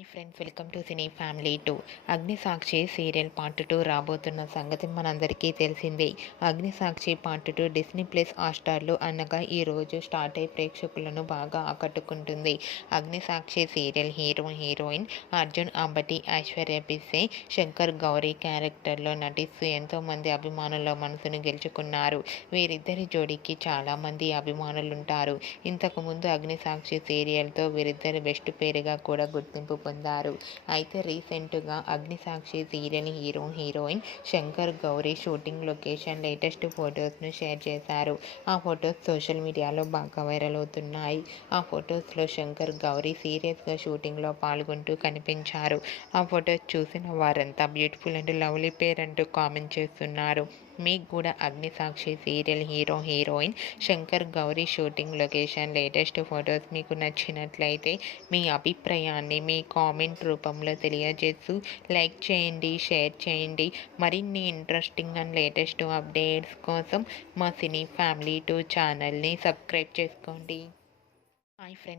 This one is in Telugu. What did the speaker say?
Hi friends welcome to cine family two. Agnisakshi serial part two రాబోతున్న సంగతి మనందరికీ తెలిసిందే. Agnisakshi part two Disney plus హాట్స్టార్లో అనగా ఈరోజు స్టార్ట్ అయ్యి ప్రేక్షకులను బాగా ఆకట్టుకుంటుంది. Agnisakshi serial hero heroine Arjun Ambati Aishwarya Pisse Shankar Gauri క్యారెక్టర్లో నటిస్తూ ఎంతోమంది అభిమానుల మనసును గెలుచుకున్నారు. వీరిద్దరి జోడీకి చాలామంది అభిమానులుంటారు. ఇంతకుముందు అగ్నిసాక్షి సీరియల్తో వీరిద్దరి బెస్ట్ పేరుగా కూడా గుర్తింపు పొందారు. అయితే రీసెంట్గా Agnisakshi serial hero heroine Shankar Gauri shooting location latest ఫొటోస్ను share చేశారు. ఆ ఫొటోస్ సోషల్ మీడియాలో బాగా వైరల్ అవుతున్నాయి. ఆ ఫొటోస్లో శంకర్ గౌరీ సీరియస్గా షూటింగ్లో పాల్గొంటూ కనిపించారు. ఆ ఫొటోస్ చూసిన వారంతా బ్యూటిఫుల్ అండ్ లవ్లీ పేర్ అంటూ కామెంట్ చేస్తున్నారు. మీకు కూడా Agnisakshi serial hero heroine Shankar Gauri shooting location latest photos మీకు నచ్చినట్లయితే మీ అభిప్రాయాన్ని మీ కామెంట్ రూపంలో తెలియజేస్తూ లైక్ చేయండి షేర్ చేయండి. మరిన్ని ఇంట్రెస్టింగ్ అండ్ లేటెస్ట్ అప్డేట్స్ కోసం మా సినీ ఫ్యామిలీ టూ ఛానల్ని సబ్స్క్రైబ్ చేసుకోండి. Hi friends